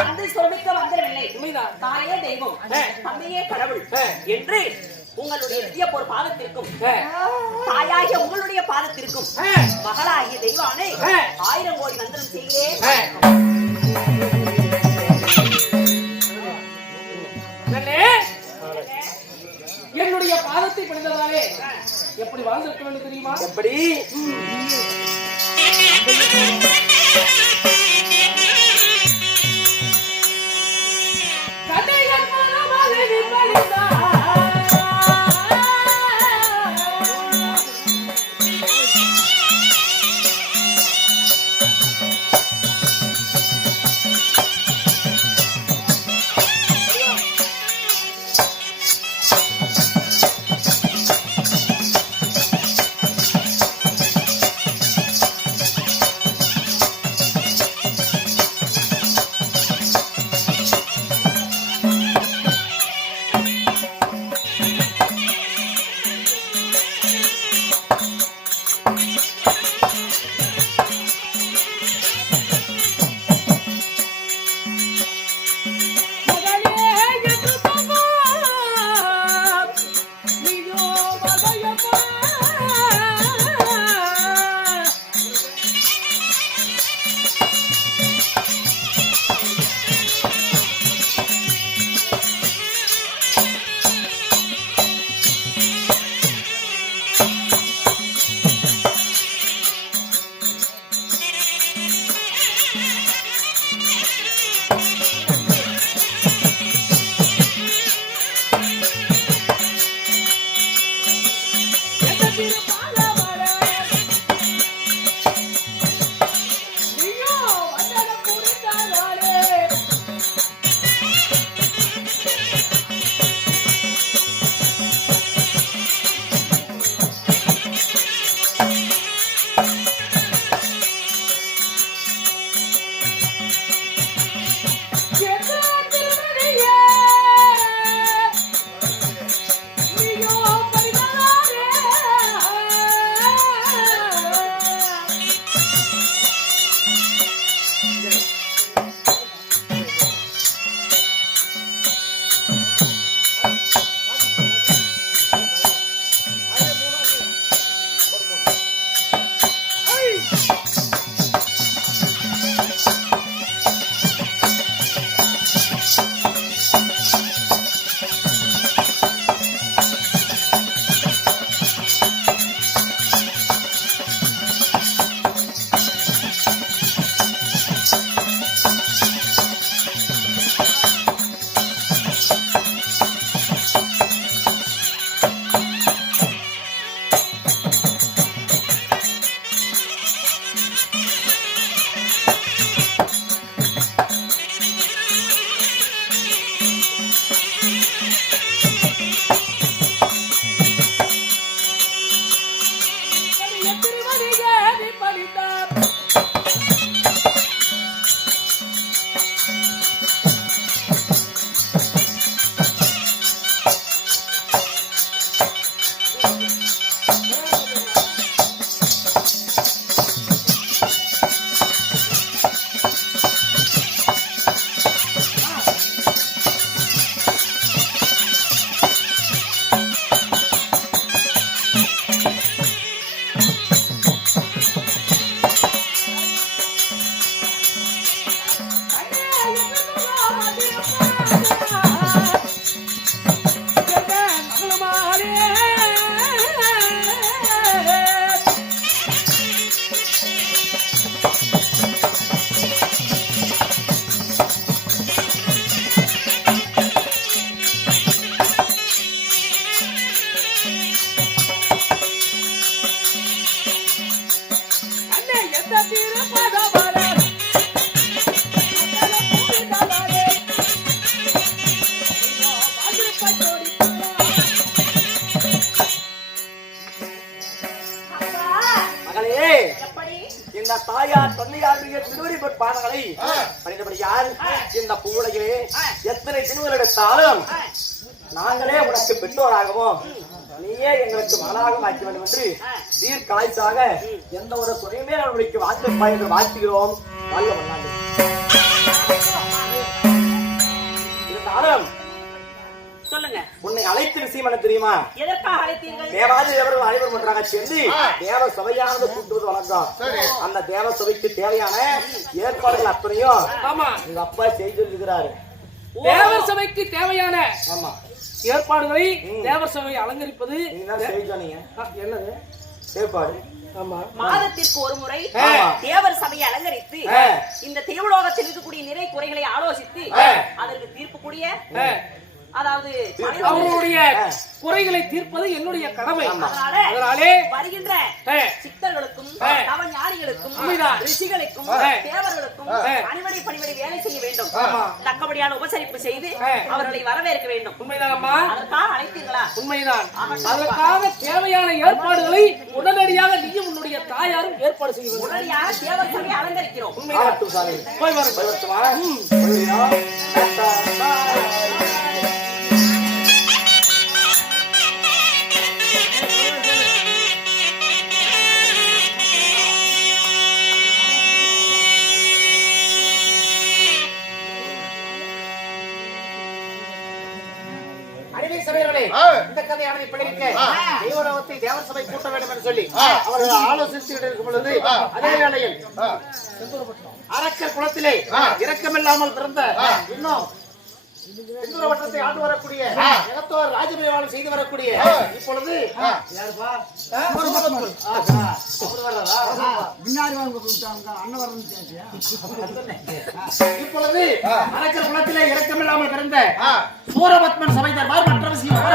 தந்தை சொல்லிக்க வந்துடவில்லை. தாயே தெய்வம், தந்தையே கடவுள் என்று உங்களுடைய ஒரு பாதத்திற்கும் தாயாகிய உங்களுடைய பாதத்திற்கும் மகளாகிய தெய்வானை 1000 கோடி வந்தனம் செய்கிறேன். என்னுடைய பாதத்தை பணிந்ததாலே எப்படி வாழ்ந்திருக்க வேண்டும் தெரியுமா? எப்படி? தாயார் தொன்னையாருடைய திருவடி பாதங்களை பணிந்தபடியால் இந்த பூவுலகிலே எத்தனை தினங்கள் எடுத்தாலும் நாங்களே உனக்கு பெற்றோராகவும் நீயே எங்களுக்கு மகளாகவும் ஆக்க வேண்டும் என்று தீர்க்காய்ச்சாக எந்த ஒரு துணையுமே நம்மளுக்கு வாழ்த்து வாழ்த்துகிறோம். வாழ்க வல்லாண்டு. இருந்தாலும் சொல்லுங்க. உன்னை அழைத்த விஷயம் என்ன தெரியுமா? எதற்காக அழைத்தீர்கள்? தேவாதி தேவர்கள் அனைவரும் ஒன்றாக சேர்ந்து தேவ சபையானது கூட்டுவது வழக்கம். அந்த தேவ சபைக்கு தேவையான ஏற்பாடுகள் அத்தனையும் ஆமா எங்க அப்பா செய்திருக்கிறாரு. தேவர் சபைக்கு தேவையான ஆமா ஏற்பாடுகளை தேவர் சபையை அலங்கரிப்பது நீங்க தான் செய்தீங்க. என்னது ஏற்பாடு? ஆமா மாதத்திற்கு ஒரு முறை ஆமா. தேவர் சபையை அலங்கரித்து இந்த தேவலோகத்தில் இருக்கக்கூடிய நிறை குறைகளை ஆலோசித்து அதற்கு தீர்ப்பு கூடிய அதாவது அவர்களுடைய குறைகளை தீர்ப்பது என்னுடைய கடமை. அதனாலே வருகின்ற சித்தர்களுக்கும் தவஞானிகளுக்கும் ரிஷிகளுக்கும் தேவர்களுக்கும் பணிபடி வேலை செய்ய வேண்டும். தக்கபடியான உபசரிப்பு செய்து அவர்களை வரவேற்க வேண்டும். உண்மைதானம்மா? அதற்காக அழைத்தீர்களா? உண்மைதான். அதற்காக தேவையான ஏற்பாடுகளை உடனடியாக நீயும் உன்னுடைய தாயாரும் ஏற்பாடு செய்ய வேண்டும். உடனடியாக தேவர் சபையை அலங்கரிக்கிறோம். போய் இந்த கதையானது இப்படி இருக்கு. தேவலோகத்தை தேவர் சபை கூட்ட வேண்டும் என்று சொல்லி அவர்கள் ஆலோசித்து இருக்கும் பொழுது அதே வேளையில் அரக்கர் குலத்திலே இரக்கமில்லாமல் பிறந்த இன்னும் சிந்தூர வட்டத்தை ஆண்டு வரக்கூடிய இனத்தோர் ராஜபரிவாளம் செய்து வரக்கூடிய இப்பொழுது இப்பொழுது அரக்கர் குலத்திலே இரக்கமில்லாமல் பிறந்த சூரபத்மன் சபை தர்பார் மற்ற விஷயம்